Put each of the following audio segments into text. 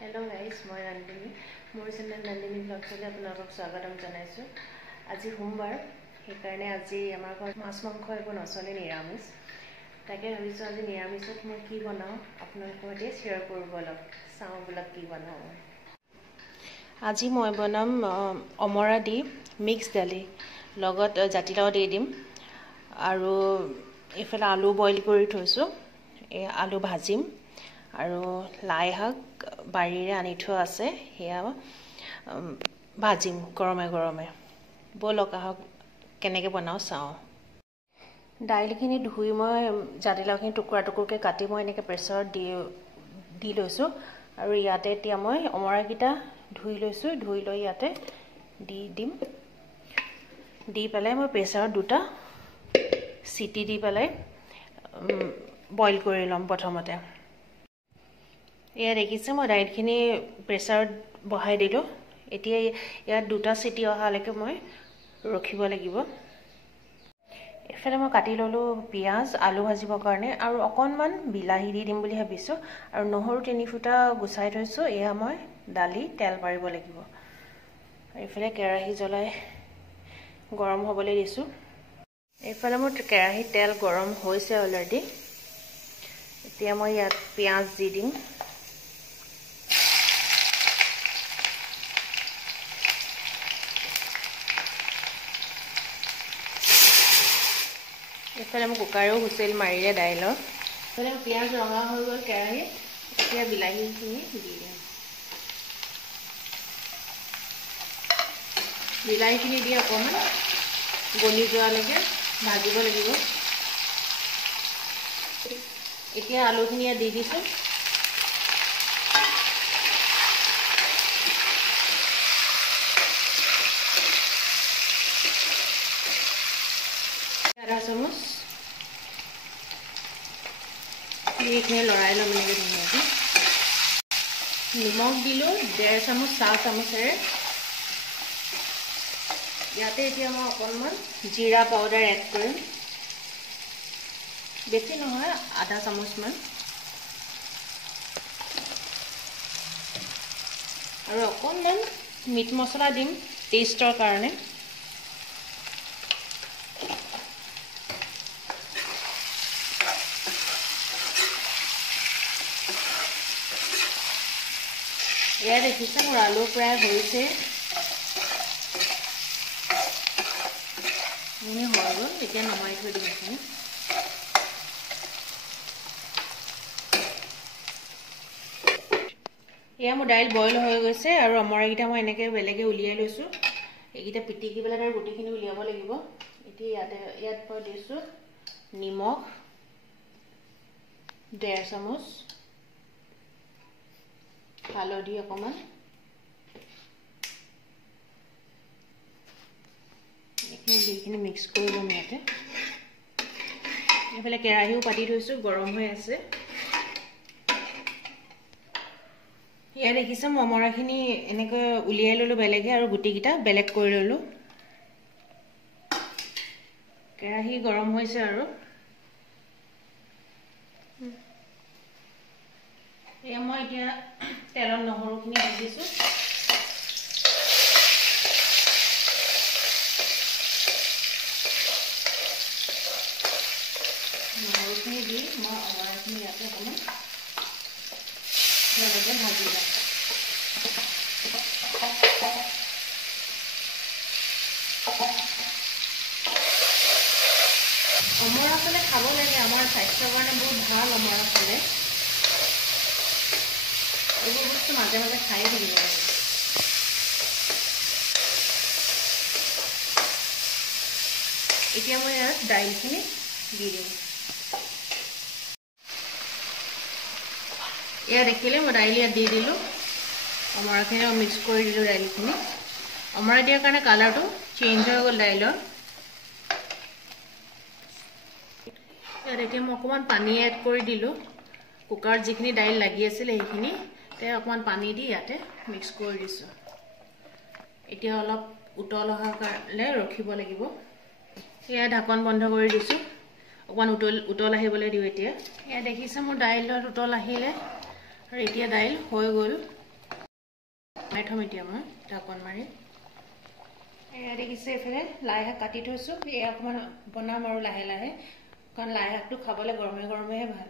Hello guys, মই ৰান্দিনী মোৰ channel ৰান্দিনী ব্লগছলৈ আপোনালোকক স্বাগতম জনাইছো। আজি সোমবাৰ সেইকাৰণে আজি আমাৰ ঘৰত মাছ মাংস একো নচলে নিৰামিষ। তাকে ভাবিছো আজি নিৰামিষত মই কি বনাও আপোনালোকৰ সৈতে শ্বেয়াৰ কৰিব অলপ চাও ব্লগ কি বনাও। আজি মই বনাম অমৰা দি মিক্স দালি লগত জাতিলাও দি দিম আৰু এফালে আলু বইল কৰি থৈছো এই আলু ভাজিম আৰু লাই শাক বাৰীৰে আনি থোৱা আছে হেয়া ভাজিম গৰমে গৰমে বলক আহক কেনেকৈ বনাও চাও। দাইলখিনি ধুই মই জাতিলাওখিনি টুকুৰা টুকুৰকৈ কাটি মই এনেকৈ প্ৰেছাৰত দি লৈছো আৰু ইয়াতে এতিয়া মই অমৰাকিটা ধুই লৈছো ধুই লৈ ইয়াতে দিম দি পেলাই মই প্ৰেছাৰত দুটা সিটি দি পেলাই বইল কৰি লম প্ৰথমতে। এয়া দেখিছে মই দাইলখিনি প্ৰেছাৰত বহাই দিলো এতিয়া ইয়াত দুটা সিটি অহালৈকে মই ৰখিব লাগিব। এফালে মই কাটি ললো পিয়াজ আলু ভাজিবৰ কাৰণে আৰু অকণমান বিলাহী দি দিম বুলি ভাবিছো আৰু নহৰু 3 ফুটা গুছাই থৈছো এয়া মই দালি তেল মাৰিব লাগিব। এফালে কেৰাহী জ্বলাই গৰম হ'বলৈ দিছো। এফালে মোৰ কেৰাহী তেল গৰম হৈছে অলৰেডি। এতিয়া মই ইয়াত পিয়াজ দি দিম এফালে মই কুকাৰেও হুইচেল মাৰিলে দাইলৰ এফালে পিয়াজ ৰঙা হৈ গ'ল কেৰাহীত এতিয়া বিলাহীখিনি দি দিম। বিলাহীখিনি দি অকণমান গলি যোৱালৈকে ভাজিব লাগিব। এতিয়া আলুখিনি দি দিছো আধা চামুচ এইখিনি লৰাই ল'ম এনেকৈ ধুনীয়াকৈ নিমখ দিলোঁ 1.5 চামুচ চাহ চামুচেৰে ইয়াতে এতিয়া মই অকণমান জিৰা পাউডাৰ এড কৰিম বেছি নহয় আধা চামুচমান আৰু অকণমান মিট মছলা দিম টেষ্টৰ কাৰণে এয়া দেখিছে মোৰ আলু প্ৰায় হৈছে হৈ গ'ল এতিয়া নমাই থৈ দিম এইখিনি। এয়া মোৰ দাইল বইল হৈ গৈছে আৰু অমৰাকিটা মই এনেকৈ বেলেগে উলিয়াই লৈছো এইকিটা পিটিকি পেলাই তাৰ গুটিখিনি উলিয়াব লাগিব। এতিয়া ইয়াত মই দিছো নিমখ 1.5 চামুচ হালধি অকণমান এইখিনি মিক্স কৰি ল'ম ইয়াতে। এইফালে কেৰাহীও পাতি থৈছো গৰম হৈ আছে। এয়া দেখিছে মই অমৰাখিনি এনেকৈ উলিয়াই ল'লো বেলেগে আৰু গুটিকিটা বেলেগ কৰি ল'লো। কেৰাহী গৰম হৈছে আৰু এয়া মই এতিয়া তেলত নহৰুখিনি দি দিছো নহৰুখিনি দি মই অমৰাখিনি ইয়াতে অকণমান লগতে ভাজি লওঁ। অমৰা খালে খাব লাগে আমাৰ স্বাস্থ্যৰ কাৰণে বহুত ভাল অমৰা খালে এইবোৰ বস্তু মাজে মাজে খাই থাকিব লাগে। এতিয়া মই ইয়াত দাইলখিনি দি দিম। এয়া দেখিলে মই দাইল ইয়াত দি দিলোঁ অমৰাখিনি মিক্স কৰি দিলোঁ দাইলখিনি অমৰা দিয়াৰ কাৰণে কালাৰটো চেঞ্জ হৈ গ'ল দাইলৰ। ইয়াত এতিয়া মই অকণমান পানী এড কৰি দিলোঁ কুকাৰত যিখিনি দাইল লাগি আছিলে সেইখিনি অকণমান পানী দি ইয়াতে মিক্স কৰি দিছোঁ। এতিয়া অলপ উতল অহাৰ কাৰণে ৰখিব লাগিব। এয়া ঢাকন বন্ধ কৰি দিছোঁ অকণমান উতল আহিবলৈ দিওঁ। এতিয়া এয়া দেখিছে মোৰ দাইলত উতল আহিলে আৰু এতিয়া দাইল হৈ গ'ল বহাই থম এতিয়া মই ঢাকন মাৰি এয়া দেখিছে এফালে লাই শাক কাটি থৈছোঁ এয়া অকণমান বনাম আৰু লাহে লাহে কাৰণ লাই শাকটো খাবলৈ গৰমে গৰমেহে ভাল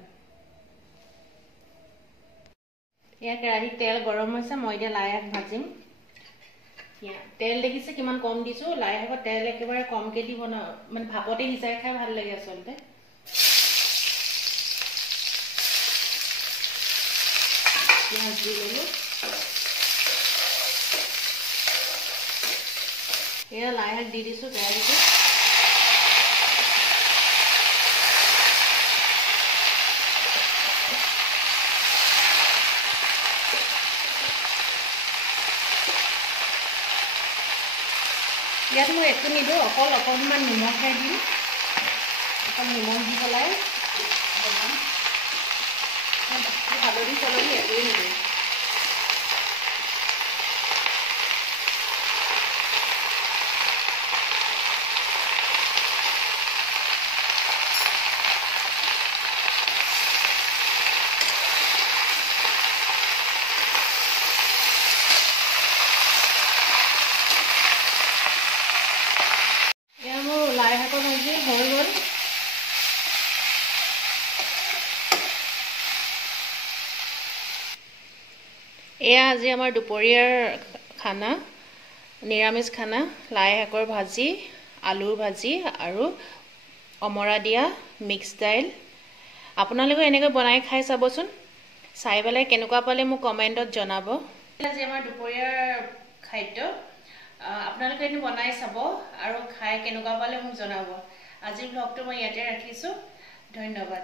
এয়া কেৰাহীত তেল গৰম হৈছে মই এতিয়া লাই শাক ভাজিম তেল দেখিছে কিমান কম দিছো লাই শাকত তেল একেবাৰে কমকে দি বনা মানে ভাপতে সিজাই খাই ভাল লাগে আচলতে পিঁয়াজ দি ললো এয়া লাই শাক দি দিছো কেৰাহীতে ইয়াত মই একো নিদিওঁ অকণমান নিমখহে দিম অকল নিমখ দি পেলাই বনাম হালধি চালধি একোৱেই নিদিওঁ লাই শাকৰ ভাজি হৈ গ'ল এয়া আজি আমাৰ দুপৰীয়াৰ খানা নিৰামিষ খানা লাই শাকৰ ভাজি আলুৰ ভাজি আৰু অমৰা দিয়া মিক্স দাইল আপোনালোকে এনেকৈ বনাই খাই চাবচোন চাই পেলাই কেনেকুৱা পালে মোক কমেণ্টত জনাব আজি আমাৰ দুপৰীয়াৰ খাদ্য আপোনালোকে এনে বনাই চাব আৰু খাই কেনেকুৱা পালে মোক জনাব আজিৰ ব্লগটো মই ইয়াতে ৰাখিছোঁ ধন্যবাদ